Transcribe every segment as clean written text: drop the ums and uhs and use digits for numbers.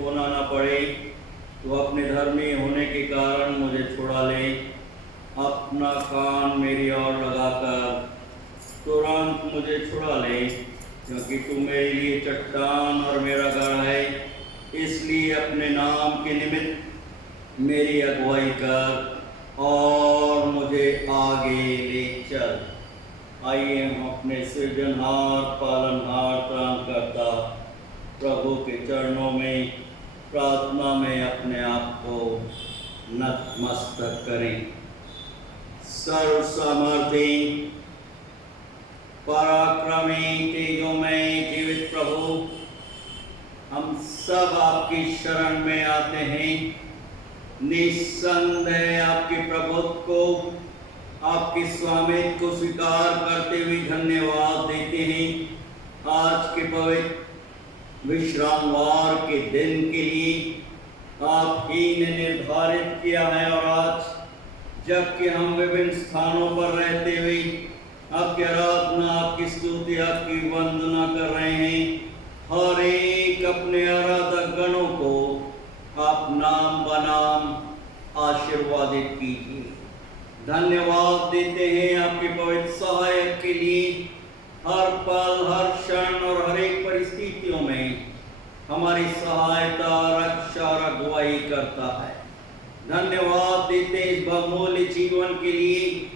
होना न पड़े, तो अपने धर्मी होने के कारण मुझे छुड़ा ले। अपना कान मेरी ओर लगाकर तुरंत मुझे छुड़ा ले, क्योंकि तू मेरे लिए चट्टान और मेरा गढ़ है। इसलिए अपने नाम के निमित्त मेरी अगुवाई कर और मुझे आगे ले चल। आइए हम अपने सृजनहार, पालनहार, त्राणकर्ता प्रभु के चरणों में प्रार्थना में अपने आप को नतमस्तक करें। सर्व सामर्थी, पराक्रमी, तेजोमय जीवित प्रभु, हम सब आपकी शरण में आते हैं। निस्संदेह आपके प्रभुत्व को, आपके स्वामित्व को स्वीकार करते हुए धन्यवाद देते हैं। आज के पवित्र विश्रामवार के दिन के लिए आप ही ने निर्धारित किया है, और आज जबकि हम विभिन्न स्थानों पर रहते हुए आपकी आराधना, आपकी स्तुति, आपकी वंदना कर रहे हैं, हर एक अपने आराधक गणों को आप नाम बनाम आशीर्वादित कीजिए। धन्यवाद देते हैं आपके पवित्र सहायक के लिए। हर पल, हर क्षण और हर एक परिस्थितियों में हमारी सहायता, रक्षा और अगुवाई करता है। धन्यवाद देते इस बहुमूल्य जीवन के लिए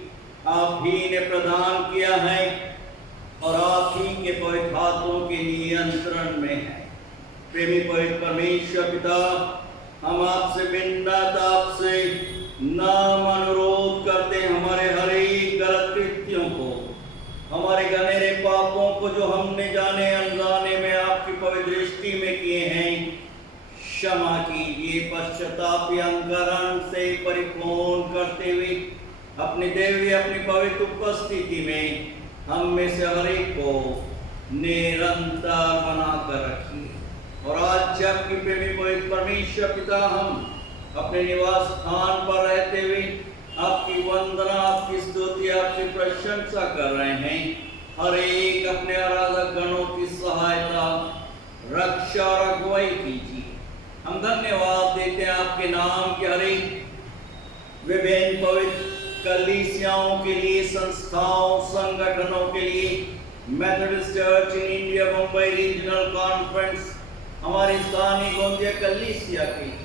आप ही ने प्रदान किया है और आप ही के पवित्र हाथों के नियंत्रण में है। प्रेमी पवित्र परमेश्वर पिता, हम आपसे विनम्र, आपसे नाम अनुरोध करते हैं, हमारे हर एक गलत कृत्यों को, हमारे घनेरे पापों को जो हमने जाने अनजाने में आपकी पवित्र दृष्टि में किए हैं, क्षमा कीजिए। पश्चाताप अंतकरण से परिपूर्ण करते हुए अपनी देवी, अपनी पवित्र उपस्थिति में हम में से हर एक को निरंतर बनाकर रखिए। और आज जबकि प्रेमी पवित्र परमेश्वर पिता हम अपने निवास स्थान पर रहते हुए आपकी वंदना, आपकी स्तुति, आपकी प्रशंसा कर रहे हैं, हर एक अपने आराधक गणों की सहायता, रक्षा और अगुवाई कीजिए। हम धन्यवाद देते हैं आपके नाम के हर एक विभिन्न पवित्र कलीसियाओं के लिए, संस्थाओं, संगठनों के लिए, Methodist church in India Mumbai regional conference, हमारी स्थानीय गोंदिया कलीसिया के लिए,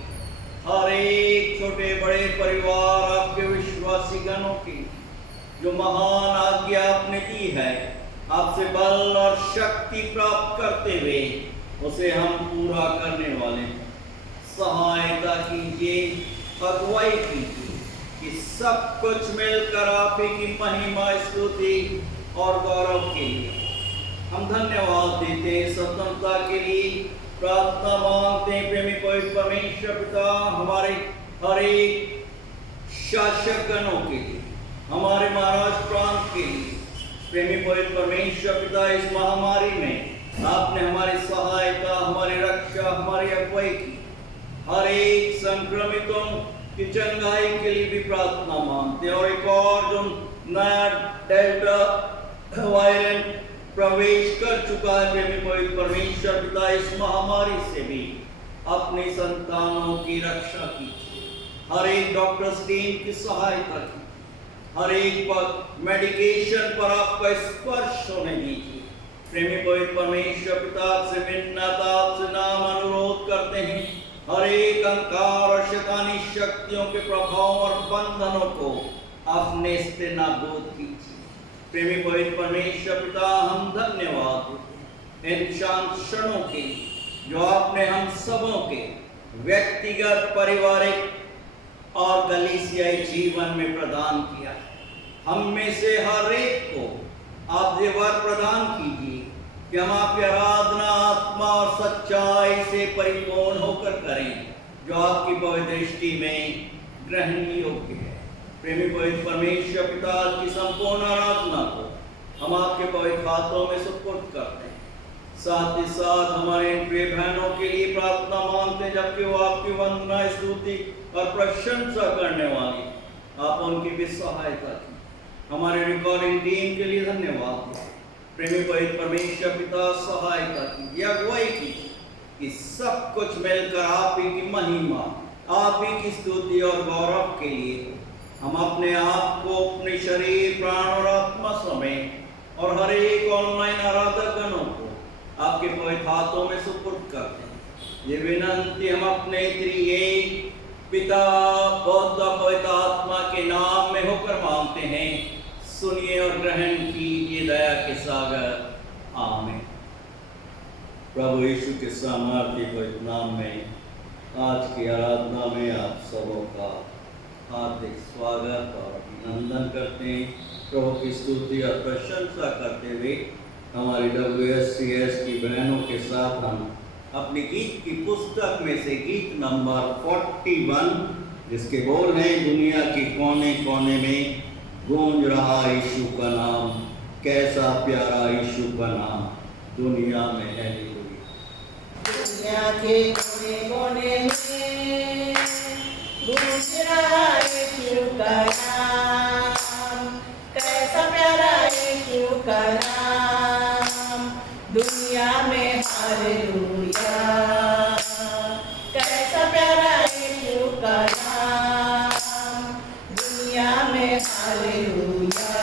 हर एक छोटे बड़े परिवार, आपके विश्वासी गणों की जो महान आज्ञा आपने दी है, आपसे बल और शक्ति प्राप्त करते हुए उसे हम पूरा करने वाले हैं। सहायता कीजिए, अगुवाई कीजिए कि सब कुछ मिलकर आप ही की महिमा, स्तुति और गौरव के लिए हम धन्यवाद देते हैं। स्वतंत्रता के लिए प्रार्थना मांगते हैं प्रेमी पवित्र परमेश्वर पिता, हमारे हर एक शासक गणों के लिए, हमारे महाराष्ट्र प्रांत के लिए। प्रेमी पवित्र परमेश्वर पिता, इस महामारी में आपने हमारी सहायता, हमारी रक्षा, हमारी अगुवाई की। हर एक संक्रमितों की चंगाई के लिए भी प्रार्थना मांगते हैं। और एक और जो नया डेल्टा वायरेंट प्रवेश कर चुका है, प्रेमी पवित्र परमेश्वर पिता, इस महामारी से भी अपने संतानों की रक्षा कीजिए। हर एक डॉक्टर्स टीम की सहायता कीजिए, हर एक पर मेडिकेशन पर आपका स्पर्श होने दीजिए। प्रेमी पवित्र परमेश्वर पिता, आपसे विनम्रता, आपसे नाम अनुरोध करते हैं, हर एक अंकार और शैतानी शक्तियों के प्रभाव और बंधनों को अपने से नाबूद कीजिए। प्रेमी पवित्र परमेश्वर पिता, हम धन्यवाद देते हैं इन शांत क्षणों के जो आपने हम सबों के व्यक्तिगत, पारिवारिक और कलीसियाई जीवन में प्रदान किया। हम में से हर एक को आप ये वर प्रदान कीजिए कि हम आपकी आराधना आत्मा और सच्चाई से परिपूर्ण होकर करें, जो आपकी पवित्र दृष्टि में ग्रहणीय योग्य है। प्रेमी पवित्र परमेश्वर पिता, की संपूर्ण आराधना को हम आपके पवित्र हाथों में सुपुर्द करते हैं। साथ ही साथ हमारे इन प्रिय बहनों के लिए प्रार्थना मांगते हैं, जबकि वो आपकी वंदना, स्तुति और प्रशंसा करने वाली, आप उनकी भी सहायता की। हमारे रिकॉर्डिंग टीम के लिए धन्यवाद। प्रेमी पवित्र परमेश्वर पिता, सहायता कीजिए, अगुवाई कीजिए। कि सब कुछ मिलकर आप ही की महिमा, आप ही की स्तुति और गौरव के लिए हम अपने आप को अपने शरीर, प्राण और आत्मा समेत और हर एक ऑनलाइन आराधकगणों को आपके पवित्र हाथों में सुपुर्द करते हैं। ये विनंती हम अपने त्रिएक पिता, पुत्र और पवित्र आत्मा के नाम में होकर मांगते हैं। सुनिए और ग्रहण कीजिए दया के सागर। आमीन। प्रभु यीशु के सामर्थ्य पवित्र नाम में आज की आराधना में आप सबों का हार्दिक स्वागत और अभिनंदन करते हैं। प्रभु की स्तुति और प्रशंसा करते हुए हमारी WSCS की बहनों के साथ हम अपनी गीत की पुस्तक में से गीत नंबर 41, जिसके बोल हैं, दुनिया के कोने कोने में गूंज रहा यीशु का नाम, कैसा प्यारा यीशु का नाम दुनिया में है। दुनिया के कोने कोने में गूंज रहा यीशु का नाम, कैसा प्यारा यीशु का नाम दुनिया में। हालेलुया, कैसा प्यारा यीशु का नाम दुनिया में। हालेलुया,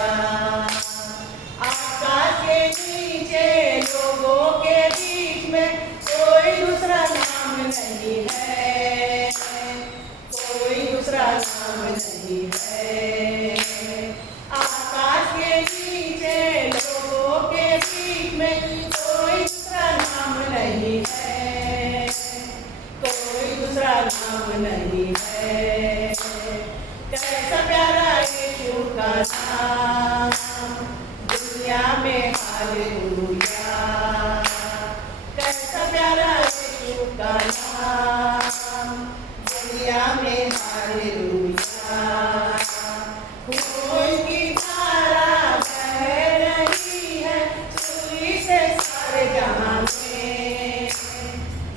आकाश के नीचे लोगों के बीच में कोई दूसरा नाम नहीं है, कोई दूसरा नाम नहीं है। आकाश के नीचे लोगों के बीच में कोई दूसरा नाम नहीं है, कोई दूसरा नाम नहीं है। कैसा प्यारा यीशु का नाम दुनिया में। हालेलुया, कैसा प्यारा यीशु का नाम दुनिया में। हालेलुया, खून की धारा बह रही है सूली से सारे जहां में,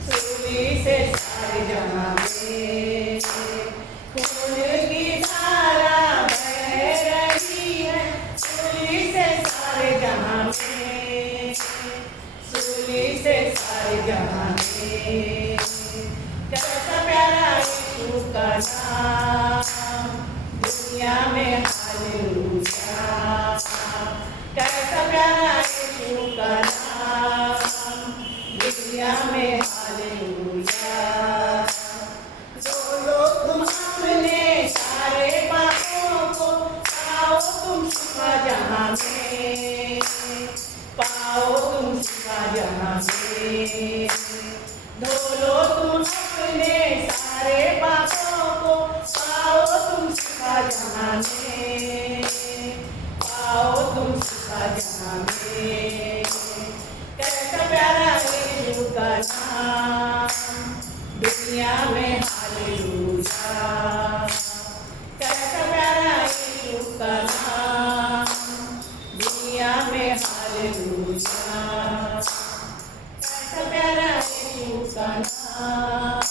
सूली से सारे जहां में। खून की धारा बह रही है सूली से सारे जहां में, सूली से सारे जहां में। कैसा प्यारा यीशु का नाम दुनिया में। हालेलुया, कैसा प्यारा यीशु का नाम दुनिया में। हालेलुया, बोलो तुम अपने सारे पापों को, पाओ तुम सुखा जहां में, पाओ तुम सुखा जहां में। धोलो तुम अपने सारे पापों को, पाओ तुम सुखा जहां में, पाओ तुम सुखा जहां में। कैसा प्यारा यीशु का नाम दुनिया में। हालेलुया, कैसा प्यारा यीशु का नाम दुनिया में। हालेलुया, कैसा प्यारा यीशु का नाम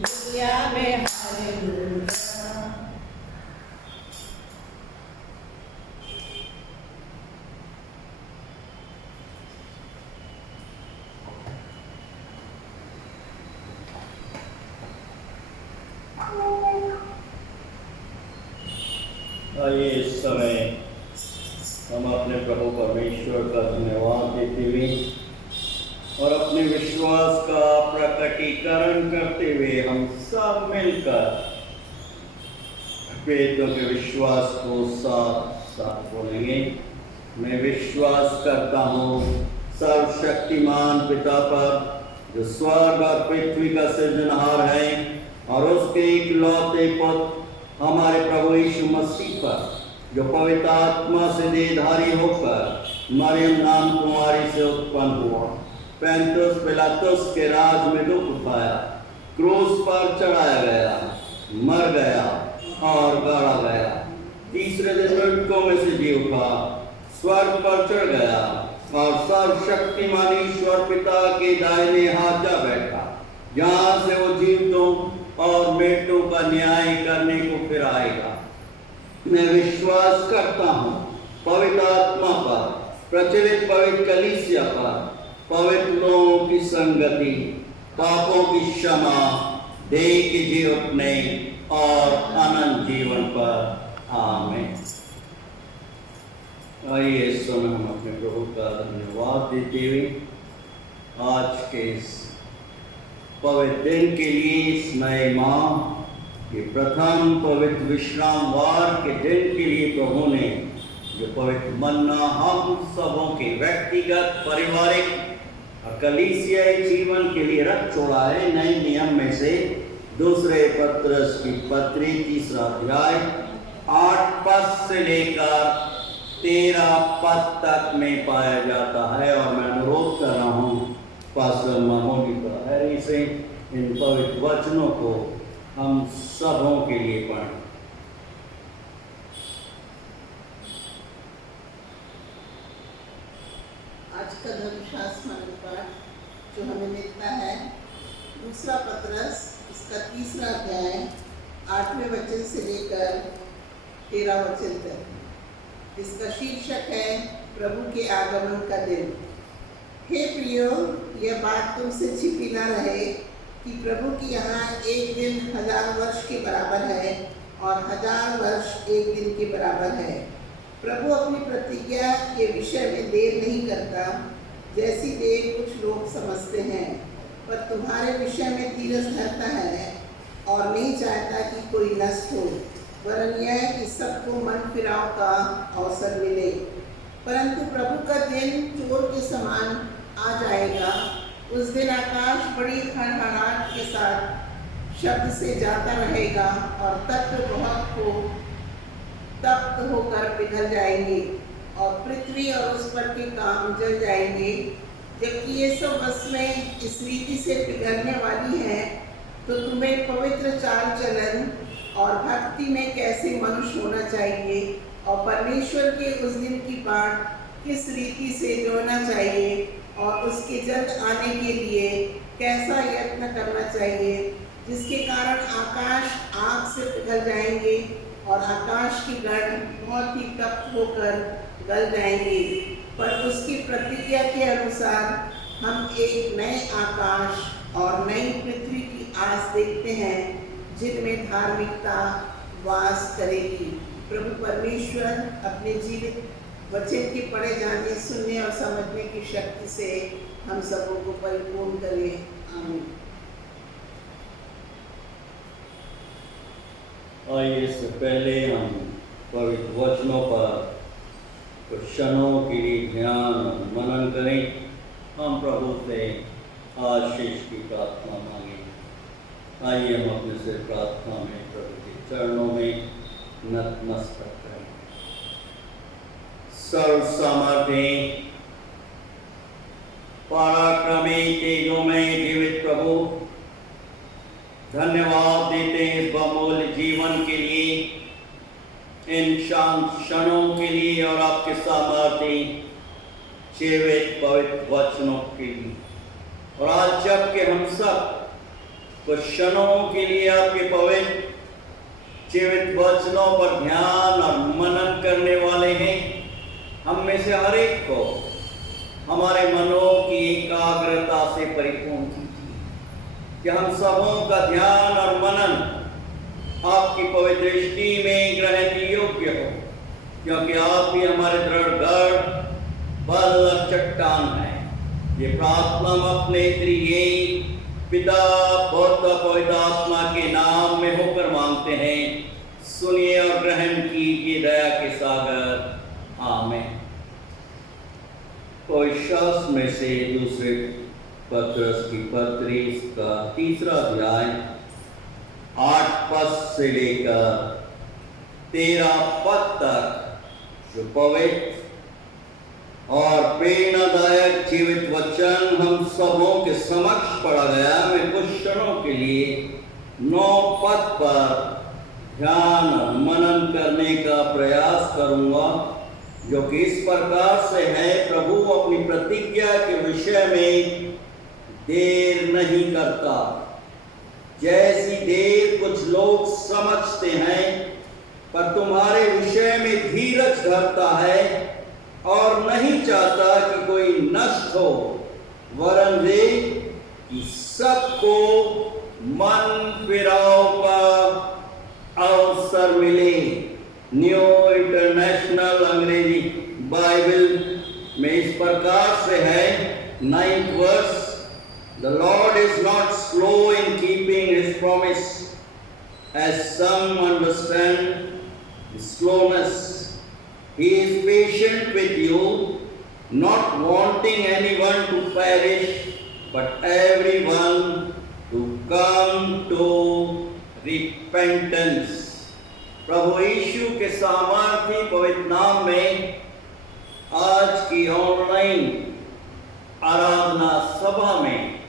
दुनिया में। हालेलुया। आइए इस समय हम अपने प्रभु परमेश्वर का धन्यवाद देते हुए और अपने विश्वास का प्रकटीकरण करते हुए हम सब मिलकर वेदों के विश्वास को साथ साथ बोलेंगे। मैं विश्वास करता हूँ सर्वशक्तिमान पिता पर, जो स्वर्ग और पृथ्वी का सृजनहार है, और उसके इकलौते पुत्र हमारे प्रभु यीशु मसीह पर, जो पवित्र आत्मा से देहधारी होकर मरियम नाम कुमारी से उत्पन्न हुआ, पैंतुस पिलातुस के राज में दुख उठाया, क्रूस पर चढ़ाया गया, मर गया और गाड़ा गया, तीसरे दिन मृतकों में से जी उठा, स्वर्ग पर चढ़ गया और सर्वशक्तिमान ईश्वर पिता के दाहिने हाथ जा बैठा, जहाँ से वो जीवतों और मृतों का न्याय करने को फिर आएगा। मैं विश्वास करता हूँ पवित्र आत्मा पर, प्रचलित पवित्र कलीसिया पर, पवित्र लोगों की संगति, पापों की क्षमा दे के जी उठने और अनंत जीवन पर आमीन। आइए इस समय हम अपने प्रभु का धन्यवाद देते हुए आज के इस पवित्र दिन के लिए, इस नए माह के प्रथम पवित्र विश्रामवार के दिन के लिए प्रभु ने जो पवित्र मन्ना हम सबों के व्यक्तिगत, पारिवारिक और कलीसियाई जीवन के लिए रख छोड़ा है। नए नियम में से दूसरे पत्रस की पत्री 3 अध्याय 8 पद से लेकर 13 पद तक में पाया जाता है। और मैं अनुरोध कर रहा हूँ पास्टर मामूली प्रहरी से इन पवित्र वचनों को हम सबों के लिए पढ़ें। आज का धर्मशास्त्र पाठ जो हमें मिलता है दूसरा पत्रस, इसका 3 अध्याय 8वें वचन से लेकर 13 वचन तक। इसका शीर्षक है प्रभु के आगमन का दिन। हे प्रियो, यह बात तुमसे छिपी न रहे कि प्रभु की यहाँ एक दिन 1000 वर्ष के बराबर है और 1000 वर्ष एक दिन के बराबर है। प्रभु अपनी प्रतिज्ञा के विषय में देर नहीं करता, जैसी देर कुछ लोग समझते हैं, पर तुम्हारे विषय में धीरज धरता है और नहीं चाहता कि कोई नष्ट हो, वरन यह कि सबको मन फिराव का अवसर मिले। परंतु प्रभु का दिन चोर के समान आ जाएगा। उस दिन आकाश बड़ी खड़खड़ाहट के साथ शब्द से जाता रहेगा और तत्व बहुत को तप्त होकर पिघल जाएंगे और पृथ्वी और उस पर के काम जल जाएंगे। जबकि ये सब वस्तुएं इस रीति से पिघलने वाली हैं, तो तुम्हें पवित्र चाल चलन और भक्ति में कैसे मनुष्य होना चाहिए और परमेश्वर के उस दिन की बाट किस रीति से जोड़ना चाहिए और उसके जल्द आने के लिए कैसा यत्न करना चाहिए, जिसके कारण आकाश आग से पिघल जाएंगे और आकाश की गण बहुत ही तप्त होकर गल जाएंगे। पर उसकी प्रतिज्ञा के अनुसार हम एक नए आकाश और नई पृथ्वी की आस देखते हैं, जिनमें धार्मिकता वास करेगी। प्रभु परमेश्वर अपने जीवित वचन के पढ़े जाने, सुनने और समझने की शक्ति से हम सबों को परिपूर्ण करे। आमीन। आइए इससे पहले हम पवित्र वचनों पर कुछ क्षणों के लिए ध्यान मनन करें। हम प्रभु से आशीष की प्रार्थना मांगें। आइए हम अपने से प्रार्थना में प्रभु के चरणों में नतमस्तक करें। सर्व सामर्थ्य पराक्रमी तेजोमय जीवित प्रभु, धन्यवाद देते हैं इस बहुमूल्य जीवन के लिए, इन शांत क्षणों के लिए और आपके सामर्थ्य जीवित पवित्र वचनों के लिए। और आज जबकि हम सब कुछ क्षणों के लिए आपके पवित्र जीवित वचनों पर ध्यान और मनन करने वाले हैं, हम में से हर एक को हमारे मनों की एकाग्रता से परिपूर्ण कीजिए कि हम सबों का ध्यान और मनन आपकी पवित्र दृष्टि में ग्रहण योग्य हो, क्योंकि आप ही हमारे दृढ़ गढ़, बल और चट्टान है। ये प्रार्थना हम अपने त्रिएक पिता, पुत्र, पवित्र आत्मा के नाम में होकर मांगते हैं। सुनिए और ग्रहण कीजिए दया के सागर। आमीन। कोई शख्स में से दूसरे पत्रस की पत्री का 3 अध्याय 8 पद से लेकर 13 पद तक जो पवित्र और प्रेरणादायक जीवित वचन हम सबों के समक्ष पढ़ा गया। मैं कुछ क्षणों के लिए 9 पद पर ध्यान मनन करने का प्रयास करूंगा, जो कि इस प्रकार से है। प्रभु अपनी प्रतिज्ञा के विषय में देर नहीं करता, जैसी देर कुछ लोग समझते हैं, पर तुम्हारे विषय में धीरज धरता है और नहीं चाहता कि कोई नष्ट हो, वरन वे कि सबको मन फिराव का अवसर मिले। न्यू इंटरनेशनल अंग्रेजी बाइबल में इस प्रकार से है, 9th verse, The Lord is not slow in keeping His promise, as some understand slowness. He is patient with you, not wanting anyone to perish, but everyone to come to repentance. प्रभु यीशु के सामर्थी पवित्र नाम में आज की online आराधना सभा में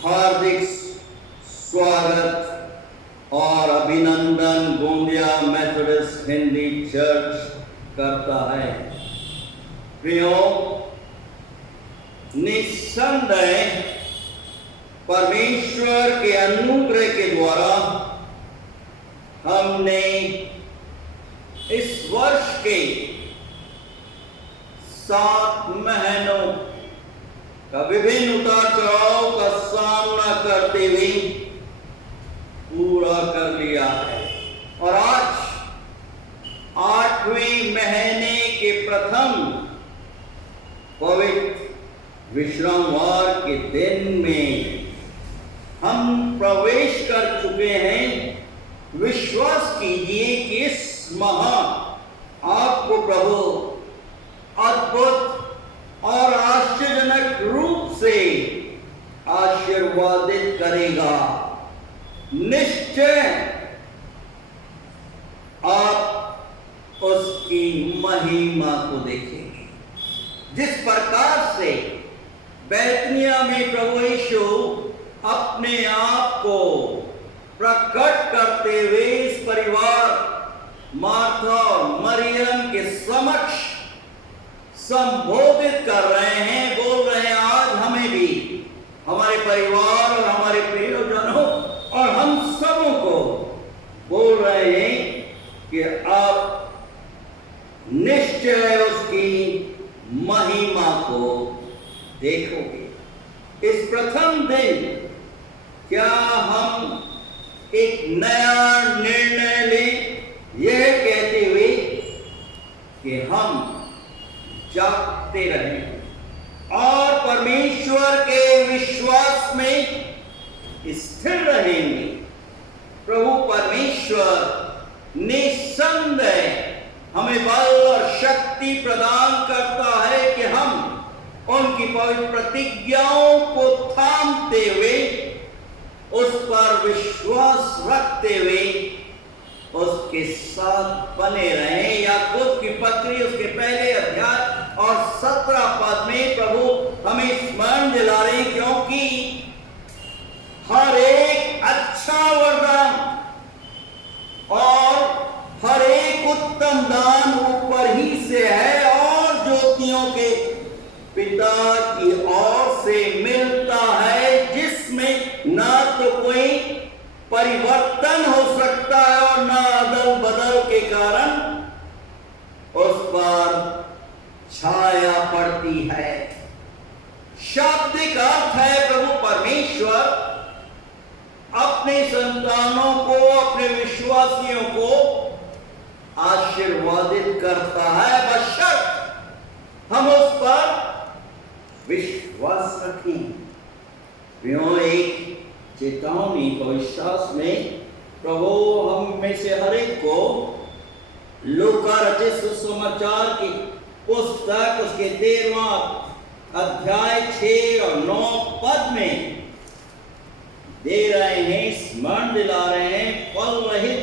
हार्दिक स्वागत और अभिनंदन गोंदिया मेथोडिस्ट हिंदी चर्च करता है। प्रियो, निस्संदेह परमेश्वर के अनुग्रह के द्वारा हमने इस वर्ष के 7 महीनों का विभिन्न उतार चढ़ाव का सामना करते हुए पूरा कर लिया है और आज 8वें महीने के प्रथम पवित्र विश्रामवार के दिन में हम प्रवेश कर चुके हैं। विश्वास कीजिए कि इस माह आपको प्रभु अद्भुत और आश्चर्यजनक रूप से आशीर्वादित करेगा। निश्चय आप उसकी महिमा को देखेंगे। जिस प्रकार से बैतनिया में प्रभु यीशु अपने आप को प्रकट करते हुए इस परिवार मार्था और मरियम के समक्ष संबोधित कर रहे हैं, बोल रहे हैं आज हमें भी, हमारे परिवार और हमारे प्रियजनों और हम सबों को बोल रहे हैं कि आप निश्चय उसकी महिमा को देखोगे। इस प्रथम दिन क्या हम एक नया निर्णय लें, यह कहते हुए कि हम जागते रहें और परमेश्वर के विश्वास में स्थिर रहेंगे। प्रभु परमेश्वर निस्संदेह हमें बल और शक्ति प्रदान करता है कि हम उनकी पवित्र प्रतिज्ञाओं को थामते हुए, उस पर विश्वास रखते हुए उसके साथ बने रहें। याकूब की पत्री उसके पहले अध्याय और 17 पद में प्रभु हमें स्मरण दिला रहे हैं, क्योंकि हर एक अच्छा वरदान और हर एक उत्तम दान ऊपर ही से है और ज्योतियों के पिता की ओर से मिलता है, जिसमें ना तो कोई परिवर्तन हो सकता है और ना अदल बदल के कारण उस पर छाया पड़ती है। शाब्दिक अर्थ है प्रभु परमेश्वर अपने संतानों को, अपने विश्वासियों को आशीर्वादित करता है, बशर्ते हम उस पर विश्वास रखें। क्यों एक चेतावनी भविष्य में प्रभु हम में से हर एक को लूका रचित सुसमाचार की पुस्तक उसके 13वां अध्याय 6 और 9 पद में दे रहे हैं, स्मरण दिला रहे हैं। फल रहित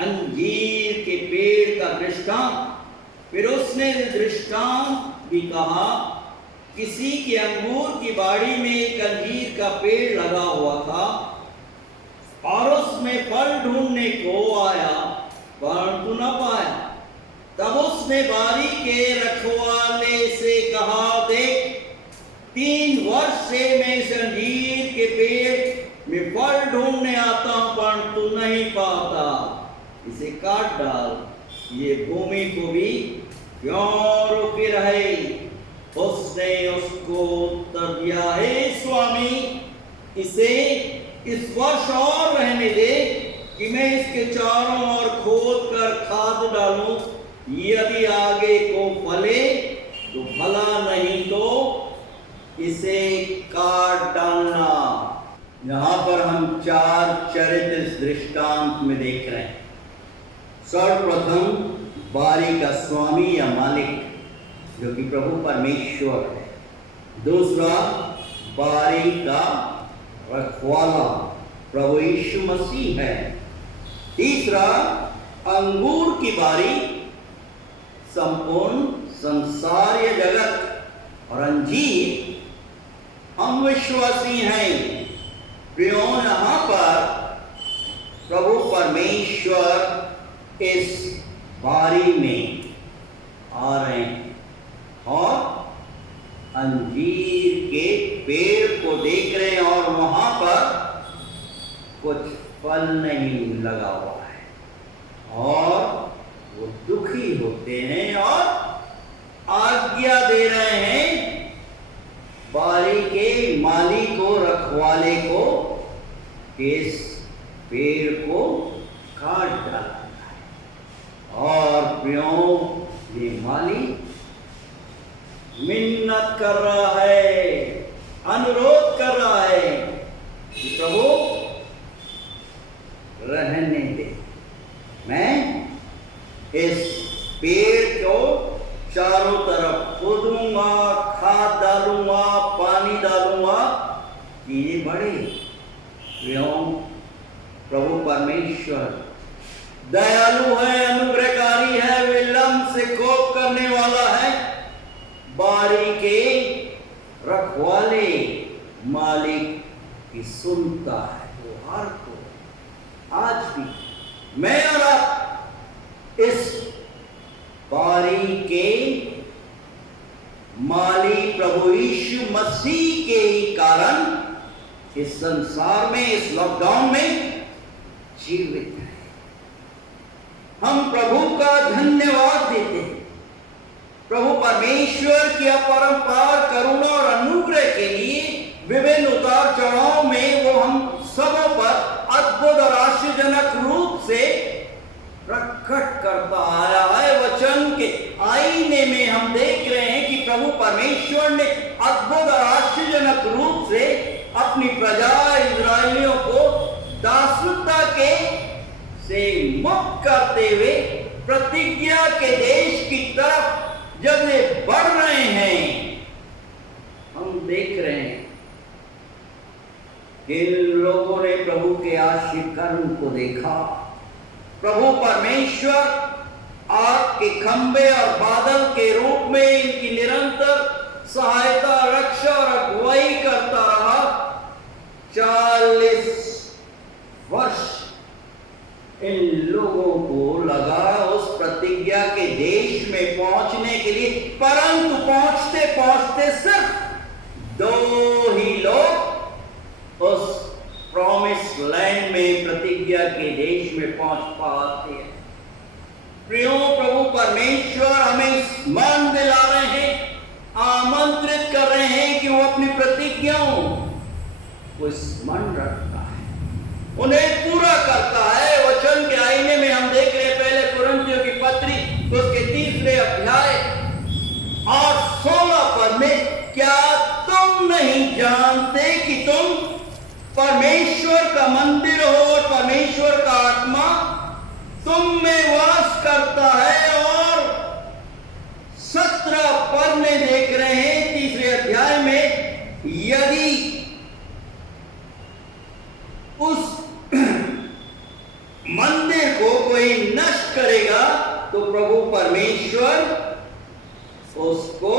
अंजीर के पेड़ का दृष्टांत। फिर उसने दृष्टांत भी कहा, किसी की अंगूर की बाड़ी में एक अंजीर का पेड़ लगा हुआ था और उसमें फल ढूंढने को आया, परंतु न पाया। तब उसने बारी के रखवाले से कहा, देख 3 वर्ष से मैं इस अंजीर के पेड़ में फल ढूंढने आता हूं, परंतु नहीं पाता। इसे काट डाल, ये भूमि को भी क्यों रोके रहे। उसने उसको उत्तर दिया, हे स्वामी, इसे इस वर्ष और रहने दे कि मैं इसके चारों ओर खोद कर खाद डालूं। यदि आगे को फले तो भला, नहीं तो इसे काट डालना। यहां पर हम 4 चरित्र इस दृष्टांत में देख रहे हैं। सर्वप्रथम बारी का स्वामी या मालिक जो कि प्रभु परमेश्वर है। दूसरा, बारी का रखवाला प्रभु यीशु मसीह है। तीसरा, अंगूर की बारी संपूर्ण संसार या जगत, और अंजीर हम विश्वासी हैं। प्रियो, यहां पर प्रभु परमेश्वर इस बारी में आ रहे हैं और अंजीर के पेड़ को देख रहे हैं और वहां पर कुछ फल नहीं लगा हुआ है और वो दुखी होते हैं और आज्ञा दे रहे हैं बारी के माली को, रखवाले को, इस पेड़ को काट डालना है। और प्रियो, ये माली मिन्नत कर रहा है, अनुरोध कर रहा है कि प्रभु रहने दे, मैं इस पेड़ को चारों तरफ खोदूंगा, खाद डालूंगा, पानी डालूंगा, चीजें बढ़े। प्रभु परमेश्वर दयालु है, अनुग्रहकारी है, विलंब से कोप करने वाला है। बारी के रखवाले मालिक की सुनता है वो हर को। आज भी मैं और आप इस बारी के मालिक प्रभु यीशु मसीह के ही कारण इस संसार में, इस लॉकडाउन में जीवित है। हम प्रभु का धन्यवाद देते हैं। प्रभु परमेश्वर की अपरंपार करुणा और अनुग्रह के लिए विभिन्न उतार चढ़ाव में वो हम सबों पर अद्भुत और आश्चर्यजनक रूप से प्रकट करता आया है। वचन के आईने में हम देख रहे हैं कि प्रभु परमेश्वर ने अद्भुत और आश्चर्यजनक रूप से अपनी प्रजा इस्राएलियों को दासता के से मुक्त करते हुए प्रतिज्ञा के देश की तरफ जब ये बढ़ रहे हैं, हम देख रहे हैं कि इन लोगों ने प्रभु के आशीष कर्म को देखा। प्रभु परमेश्वर आग के खंभे और बादल के रूप में इनकी निरंतर सहायता, रक्षा और अगुवाई करता रहा। 40 वर्ष इन लोगों को लगा उस प्रतिज्ञा के देश में पहुंचने के लिए, परंतु पहुंचते पहुंचते सिर्फ 2 ही लोग उस प्रॉमिस लैंड में, प्रतिज्ञा के देश में पहुंच पाते हैं। प्रियो, प्रभु परमेश्वर हमें स्मरण दिला रहे हैं, आमंत्रित कर रहे हैं कि वो अपनी प्रतिज्ञाओं को स्मरण रखता है, उन्हें पूरा करता है। वचन के आईने में हम देख रहे हैं पहले कुरिन्थियों की पत्री उसके 3 अध्याय और 16 पद में, क्या तुम नहीं जानते कि तुम परमेश्वर का मंदिर हो और परमेश्वर का आत्मा तुम में वास करता है। और 17 पद में देख रहे हैं 3 अध्याय में, यदि उस मंदिर को कोई नष्ट करेगा तो प्रभु परमेश्वर उसको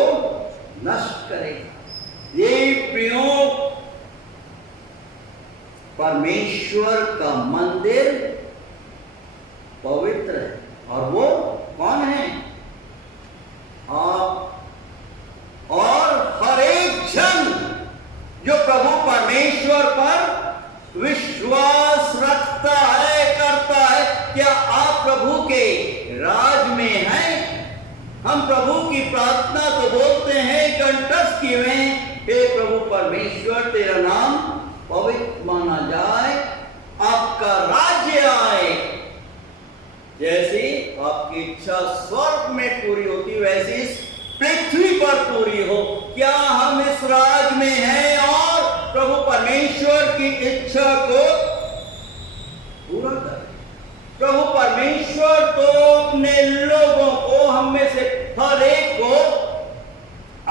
नष्ट करेगा। ये प्रियो, परमेश्वर का मंदिर पवित्र है और वो कौन है? आप और हर एक जन जो प्रभु परमेश्वर पर विश्वास रखता है, करता है। क्या आप प्रभु के राज में हैं? हम प्रभु की प्रार्थना तो बोलते हैं कंठस्थ किए, हे प्रभु परमेश्वर तेरा नाम पवित्र माना जाए, आपका राज्य आए, जैसे आपकी इच्छा स्वर्ग में पूरी होती वैसे इस पृथ्वी पर पूरी हो। क्या हम इस राज में हैं और प्रभु परमेश्वर की इच्छा को पूरा करें? प्रभु परमेश्वर तो अपने लोगों को, हम में से हर एक को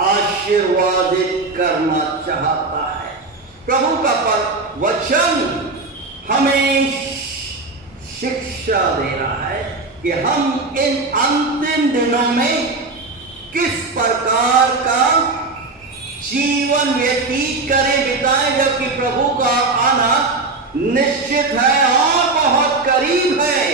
आशीर्वादित करना चाहता है। प्रभु का वचन हमें शिक्षा दे रहा है कि हम इन अंतिम दिनों में किस प्रकार का जीवन व्यतीत करें, बिताएं, जबकि प्रभु का आना निश्चित है और बहुत करीब है।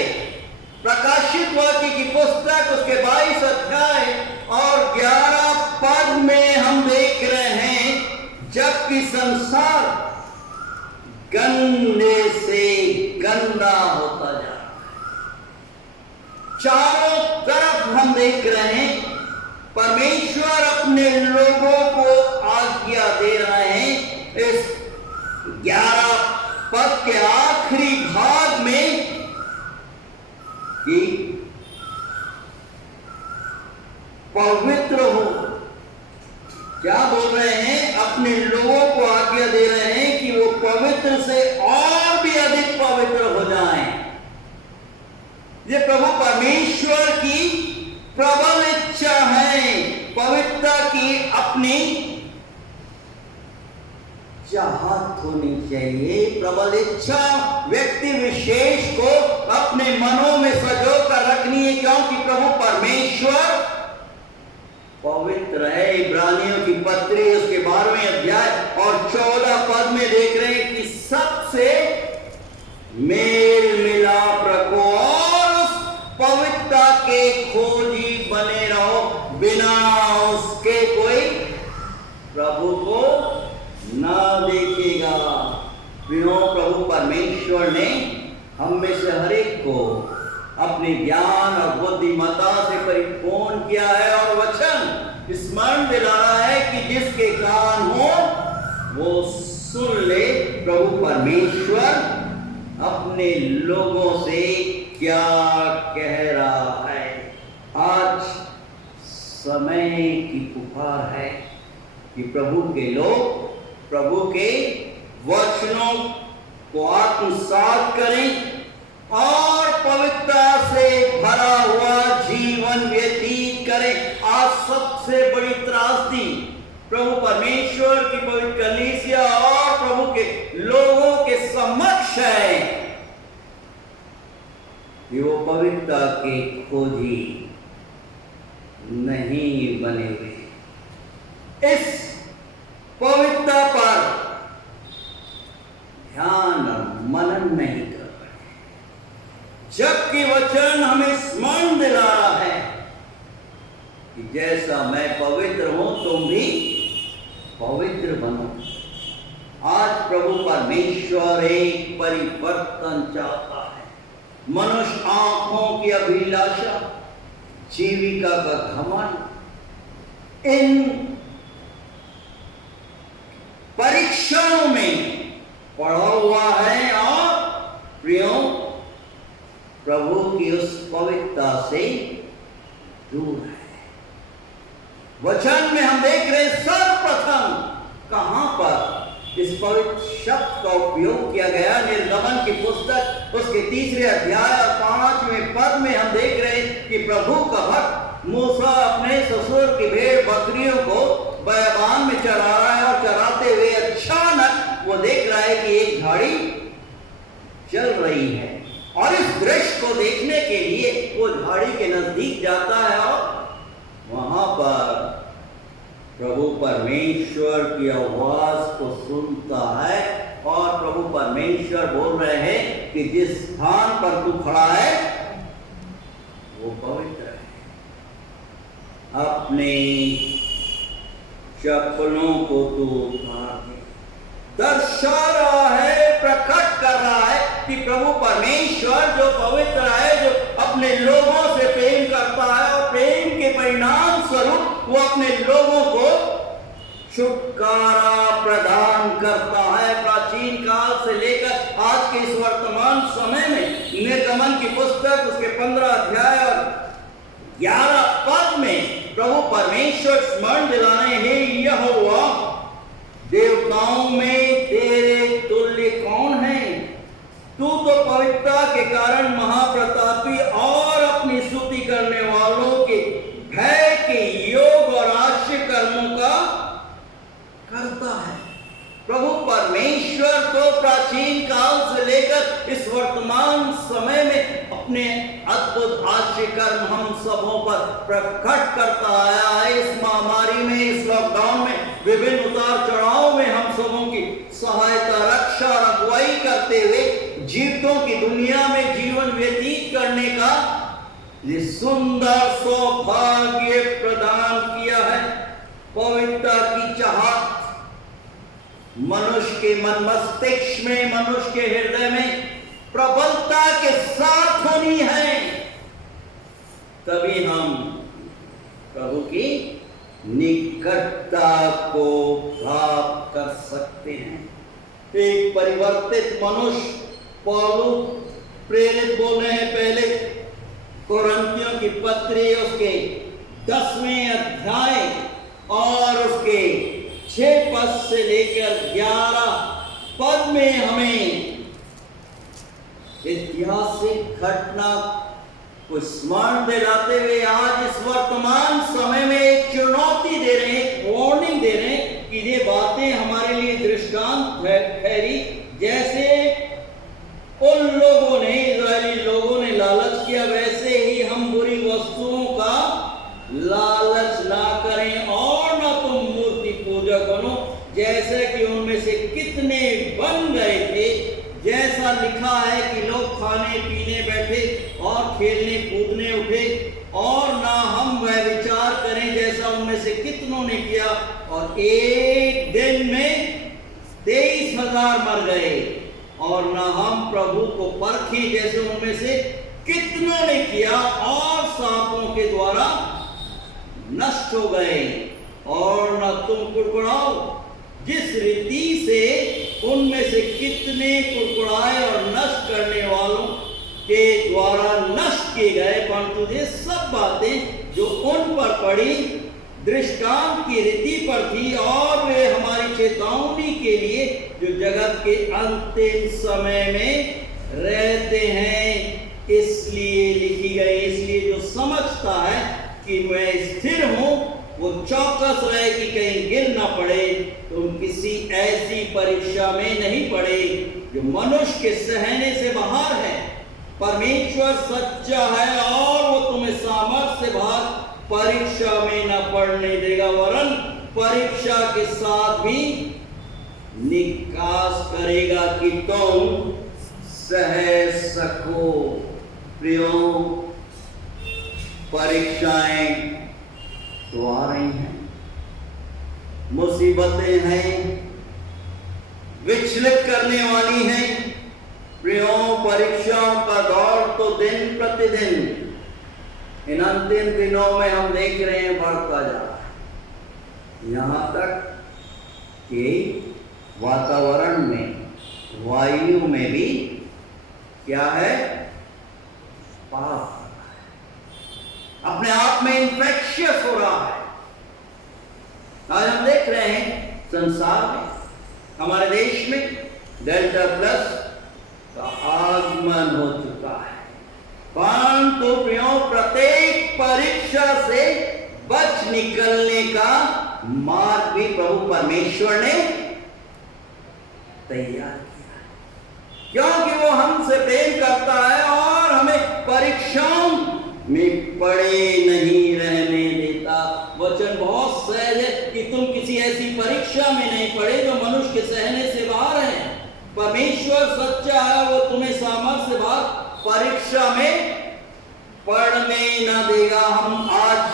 प्रकाशित वाक्य की पुस्तक उसके 22 अध्याय और 11 पद में हम देख रहे हैं, जबकि संसार गंदे से गंदा होता जा रहा है, चारों तरफ हम देख रहे हैं परमेश्वर अपने लोगों को आज्ञा दे रहे हैं। इस 11 पद के आखिरी भाग में कि पवित्र हो, क्या बोल रहे हैं? अपने लोगों को आज्ञा दे रहे हैं कि वो पवित्र से और भी अधिक पवित्र हो जाएं। ये प्रभु परमेश्वर की प्रबल इच्छा है। पवित्रता की अपनी चाहत होनी चाहिए। प्रबल इच्छा व्यक्ति विशेष को अपने मनों में सजो कर रखनी है, क्योंकि प्रभु परमेश्वर पवित्र है। इब्रानियों की पत्री उसके 12वें अध्याय और 14 पद में देख रहे हैं कि सबसे मेल मिलाप रखो और उस पवित्रता के खोजी बने रहो, बिना उसके कोई प्रभु को ना देखेगा। प्रियो, प्रभु परमेश्वर ने हम में से हर एक को अपने ज्ञान और बुद्धिमत्ता से परिपूर्ण किया है और वचन स्मरण दिला रहा है कि जिसके कान हो वो सुन ले प्रभु परमेश्वर अपने लोगों से क्या कह रहा है। आज समय की पुकार है कि प्रभु के लोग प्रभु के वचनों को आत्मसात करें और पवित्रता से भरा हुआ जीवन व्यतीत करें। आज सबसे बड़ी त्रासदी प्रभु परमेश्वर की पवित्र कलीसिया और प्रभु के लोगों के समक्ष है कि वो पवित्रता के खोजी नहीं बने हुए, इस पवित्रता पर ध्यान और मनन नहीं कर रहे, जबकि वचन हमें स्मरण दिला रहा है कि जैसा मैं पवित्र हूं तुम भी पवित्र बनो। आज प्रभु परमेश्वर एक परिवर्तन चाहता है। मनुष्य आंखों की अभिलाषा, जीविका का घमंड, इन परीक्षाओं में पड़ा हुआ है और प्रियो प्रभु की उस पवित्रता से दूर है। वचन में हम देख रहे हैं सर्वप्रथम कहां पर इस पवित्र शब्द का उपयोग किया गया। निर्गमन की पुस्तक उसके 3 अध्याय और 5वें पद में हम देख रहे हैं कि प्रभु का भक्त मूसा अपने ससुर की भेड़ बकरियों को बयाबान में चरा रहा है और चराते हुए अचानक वो देख रहा है कि एक झाड़ी चल रही है और इस दृश्य को देखने के लिए वो झाड़ी के नजदीक जाता है और वहां पर प्रभु परमेश्वर की आवाज को सुनता है और प्रभु परमेश्वर बोल रहे हैं कि जिस स्थान पर तू खड़ा है वो पवित्र है। अपने चप्पलों को तू उतार दे। दर्शा रहा है, प्रकट कर रहा है कि प्रभु परमेश्वर जो पवित्र है, जो अपने लोगों से प्रेम करता है और प्रेम के परिणाम वो अपने लोगों को छुटकारा प्रदान करता है। प्राचीन काल से लेकर आज के इस वर्तमान समय में निर्गमन की पुस्तक उसके 15 अध्याय और 11 पद में प्रभु परमेश्वर स्मरण दिला रहे हैं, यहोवा देवताओं में तेरे तुल्य कौन है? तू तो पवित्रता के कारण महाप्रतापी और अपनी स्तुति करने वालों के भय के योग और आश्चर्य कर्मों का करता है। प्रभु परमेश्वर तो प्राचीन काल से लेकर इस वर्तमान समय में अपने अद्भुत आश्चर्य कर्म हम सबों पर प्रकट करता आया है। इस महामारी में, इस लॉकडाउन में, विभिन्न उतार चढ़ाव में हम सबों की सहायता, रक्षा और अगुवाई करते हुए जीवितों की दुनिया में जीवन व्यतीत करने का ये सुंदर सौभाग्य प्रदान किया है। पवित्रता की चाहत मनुष्य के मन मस्तिष्क में, मनुष्य के हृदय में प्रबलता के साथ होनी है, तभी हम प्रभु की निकटता को प्राप्त कर सकते हैं। एक परिवर्तित मनुष्य पौलुस प्रेरित बोल रहे हैं पहले कोरिन्थियों की पत्री उसके 10वें अध्याय और उसके 6 पद से लेकर 11 पद में हमें ऐतिहासिक घटना को स्मरण दिलाते हुए आज इस वर्तमान समय में एक चुनौती दे रहे हैं, एक वार्निंग दे रहे हैं कि ये बातें हमारे लिए दृष्टांत ठहरी। जैसे उन लोगों ने, इजरायली लोगों ने लालच किया, वैसे ही हम बुरी वस्तुओं का लालच ना करें और ना तुम मूर्ति पूजक बनो, जैसे कि उनमें से कितने बन गए थे। जैसा लिखा है कि लोग खाने पीने बैठे और खेलने कूदने उठे, और ना हम वह विचार करें जैसा उनमें से कितनों ने किया, और एक दिन में 23,000 मर गए। और ना हम प्रभु को परखें जैसे उनमें से कितनों ने किया और सांपों के द्वारा नष्ट हो गए। और न तुम कुड़कुड़ाओ जिस रीति से उनमें से कितने कुड़कुड़ाए और नष्ट करने वालों के द्वारा नष्ट किए गए, परंतु ये सब बातें जो उन पर पड़ी दृष्टांत की रीति पर थी, और वे हमारी चेतावनी के लिए जो जगत के अंतिम समय में रहते हैं इसलिए लिखी गई। इसलिए जो समझता है कि मैं स्थिर हूं वो चौकस रहे कि कहीं गिर ना पड़े, तुम किसी ऐसी परीक्षा में नहीं पड़े जो मनुष्य के सहने से बाहर है। परमेश्वर सच्चा है और वो तुम्हें सामर्थ्य से बाहर परीक्षा में न पड़ने देगा, वरन परीक्षा के साथ भी निकास करेगा कि तुम सह सको। प्रियो, परीक्षाएं तो आ रही हैं, मुसीबतें हैं, विचलित करने वाली हैं। प्रियो, परीक्षाओं का दौर तो दिन प्रतिदिन इन अंतिम दिनों में हम देख रहे हैं बढ़ता जा रहा है। यहाँ तक कि वातावरण में, वायु में भी क्या है, पाप अपने आप में इन्फेक्शियस हो रहा है। आज हम देख रहे हैं संसार में, हमारे देश में डेल्टा प्लस का आगमन हो चुका है। परंतु प्रियो, प्रत्येक परीक्षा से बच निकलने का मार्ग भी प्रभु परमेश्वर ने तैयार किया है, क्योंकि वो हमसे प्रेम करता है और हमें परीक्षाओं में पड़े नहीं रहने देता। वचन बहुत सहज है कि तुम किसी ऐसी परीक्षा में नहीं पड़े जो मनुष्य के सहने से बाहर है। परमेश्वर सच्चा है, वो तुम्हें सामर्थ्य से बाहर परीक्षा में पढ़ने न देगा। हम आज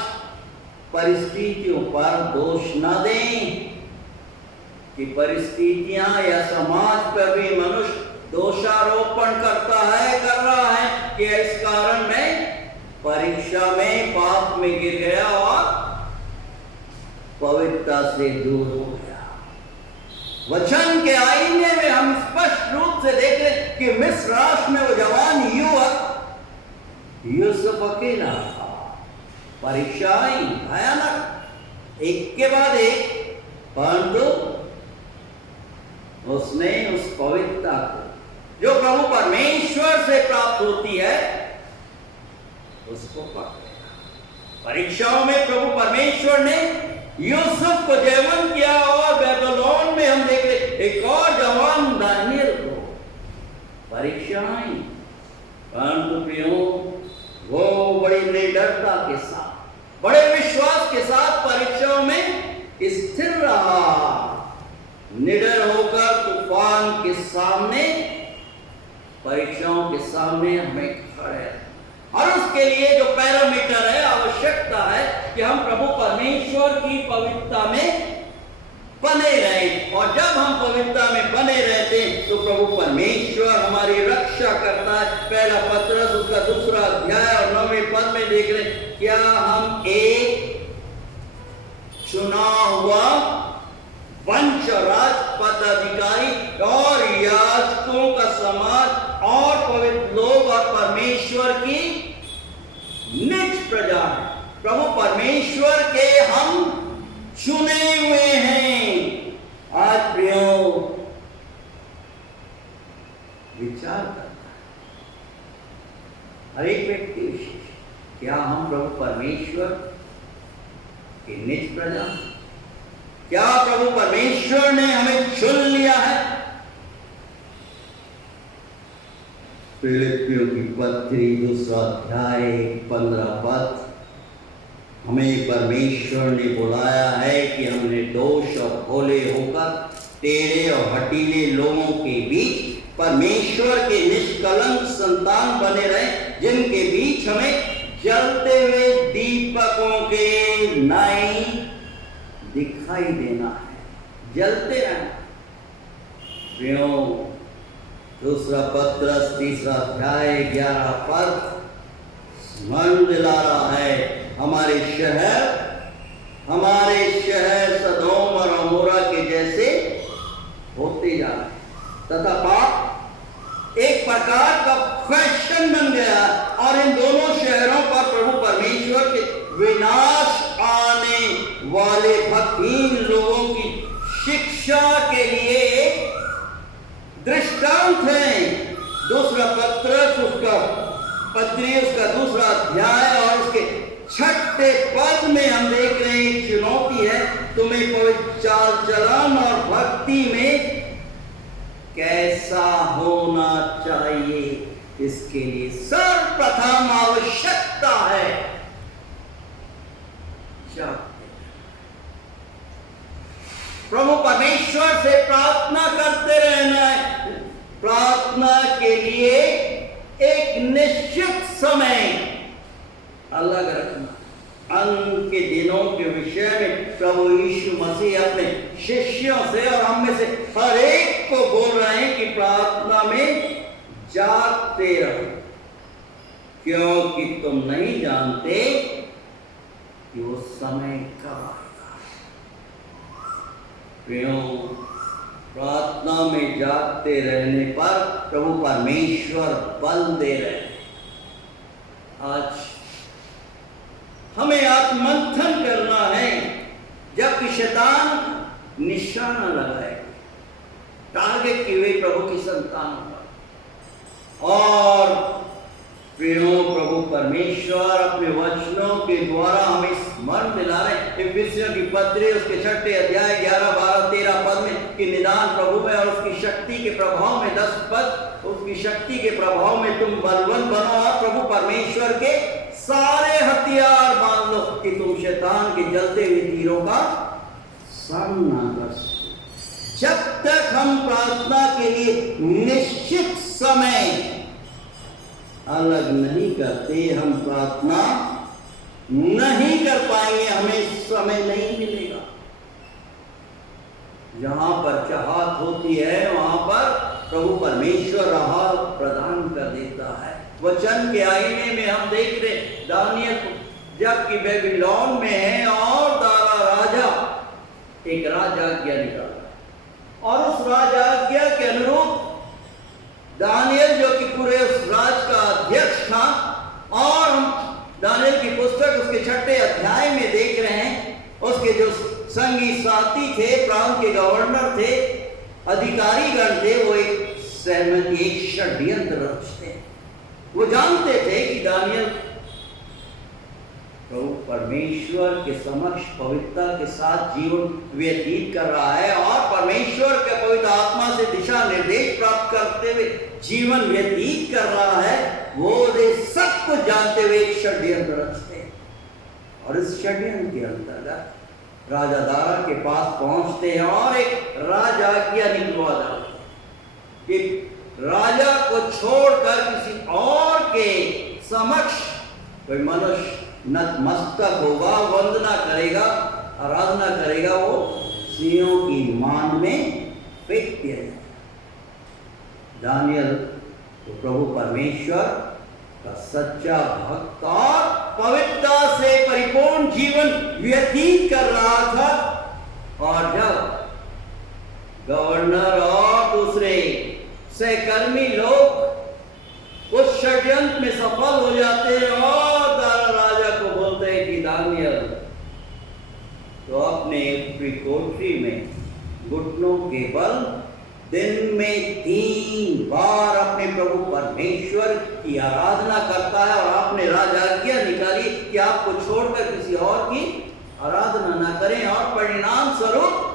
परिस्थितियों पर दोष न दें कि परिस्थितियां या समाज पर भी मनुष्य दोषारोपण कर रहा है कि इस कारण मैं परीक्षा में पाप में गिर गया और पवित्रता से दूर हो गया। वचन के आईने में हम स्पष्ट रूप से देख रहे हैं कि मिस्र राष्ट्र में वो जवान युवक यूसुफ अकेला था। परीक्षाएं भयानक एक के बाद एक, परंतु उसने उस पवित्रता को जो प्रभु परमेश्वर से प्राप्त होती है उसको पकड़ लिया। परीक्षाओं में प्रभु परमेश्वर ने यूसुफ को जयवंत किया और बेबीलोन में हम देख रहे एक और जवान दानियल को परीक्षाएं, परंतु प्रियो वो बड़ी निडरता के साथ, बड़े विश्वास के साथ परीक्षाओं में स्थिर रहा। निडर होकर तूफान के सामने, परीक्षाओं के सामने हमें खड़े, और उसके लिए जो पैरामीटर है, आवश्यकता है कि हम प्रभु परमेश्वर की पवित्रता में बने रहें। और जब हम पवित्रता में बने रहते हैं तो प्रभु परमेश्वर हमारी रक्षा करता है। पहला पत्रस उसका 2 अध्याय और 9वें पद में देख रहे हैं, क्या हम एक चुना हुआ वंश, राजपद अधिकारी और याजकों का समाज और पवित्र लोग और परमेश्वर की निज प्रजा है। प्रभु परमेश्वर के हम चुने हुए हैं। आज प्रियो विचार करना है हर एक व्यक्ति विशेष, क्या हम प्रभु परमेश्वर की निज प्रजा, क्या प्रभु परमेश्वर ने हमें चुन लिया है? फिलिप्पियों की पत्री 2 अध्याय 15 पद, हमें परमेश्वर ने बुलाया है कि हमने दोष और भोले होकर टेढ़े और हटीले लोगों के बीच परमेश्वर के निष्कलंक संतान बने रहे, जिनके बीच हमें जलते हुए दीपकों के नाई दिखाई देना है, जलते रहना। प्रियो 2 पत्रस 3 अध्याय 11 पद स्मरण दिला रहा है, हमारे शहर सदोम और अमोरा के जैसे होते जा रहे हैं तथा पाप एक प्रकार का फैशन बन गया, और इन दोनों शहरों पर प्रभु परमेश्वर के विनाश आने वाले भक्तिहीन लोगों की शिक्षा के लिए दृष्टांत है। 2 पत्रस उसका 2 अध्याय और उसके 6 पद में हम देख रहे हैं चुनौती है, तुम्हें पवित्र चाल चलन और भक्ति में कैसा होना चाहिए, इसके लिए सर्वप्रथम आवश्यकता है प्रभु परमेश्वर से प्रार्थना करते रहना है। प्रार्थना के लिए एक निश्चित समय अलग रखना। अंत के दिनों के विषय में प्रभु यीशु मसीह अपने शिष्यों से और हम में से हर एक को बोल रहे हैं कि प्रार्थना में जागते रहो, क्योंकि तुम नहीं जानते कि वो समय कब आएगा। प्रियो, प्रार्थना में जागते रहने पर प्रभु परमेश्वर बल दे रहे हैं। आज हमें आत्ममंथन करना है, जबकि शैतान निशाना लगाए, टारगेट की हुई प्रभु की संतान पर। और प्रियो, प्रभु परमेश्वर अपने वचनों के द्वारा हमें स्मरण दिला रहे। इफिसियों की पत्री उसके 6 अध्याय 11, 12, 13 पद में कि निदान प्रभु में और उसकी शक्ति के प्रभाव में 10 पद, उसकी शक्ति के प्रभाव में तुम बलवान बनो और प्रभु परमेश्वर के सारे हथियार बांध लो कि तुम शैतान के जलते हुए तीरों का सामना कर सको। जब तक हम प्रार्थना के लिए निश्चित समय अलग नहीं करते, हम प्रार्थना नहीं कर पाएंगे, हमें समय नहीं मिलेगा। जहां पर चाहत होती है वहां पर प्रभु परमेश्वर राह प्रदान कर देता है। वचन के आईने में हम देख रहे दानियल जबकि बेबीलोन में है और दारा राज राजा एक राजाज्ञा निकाला और उस राजाज्ञा के अनुरूप दानियल जो कि पूरे उस राज का अध्यक्ष था, और हम दानियल की पुस्तक उसके 6ठे अध्याय में देख रहे हैं, उसके जो संगी साथी थे, प्रांत के गवर्नर थे, अधिकारीगण थे, वो एक सहमति, एक षड्यंत्र रचते। वो जानते थे कि दानियल प्रभु परमेश्वर के समक्ष पवित्रता के साथ जीवन व्यतीत कर रहा है और परमेश्वर के पवित्र आत्मा से दिशा निर्देश प्राप्त करते हुए जीवन व्यतीत कर रहा है। वो सब कुछ जानते हुए एक षड्यंत्र रचते हैं और इस षड्यंत्र के अंतर्गत राजा दारा के पास पहुंचते हैं और एक राजाज्ञा निकलवा डालते हैं कि राजा को छोड़कर किसी और के समक्ष कोई मनुष्य नतमस्तक होगा, वंदना करेगा, आराधना करेगा, वो सिंहों की मान में फेंक दिया जाएगा। दानियल तो प्रभु परमेश्वर का सच्चा भक्त और पवित्रता से परिपूर्ण जीवन व्यतीत कर रहा था, और जब गवर्नर और दूसरे सहकर्मी लोग उस षड्यंत्र में सफल हो जाते हैं और राजा को बोलते हैं कि दानियल तो अपने कोठरी में घुटनों के बल दिन में 3 बार अपने प्रभु परमेश्वर की आराधना करता है, और आपने राजाज्ञा निकाली कि आपको छोड़कर किसी और की आराधना ना करें, और परिणाम स्वरूप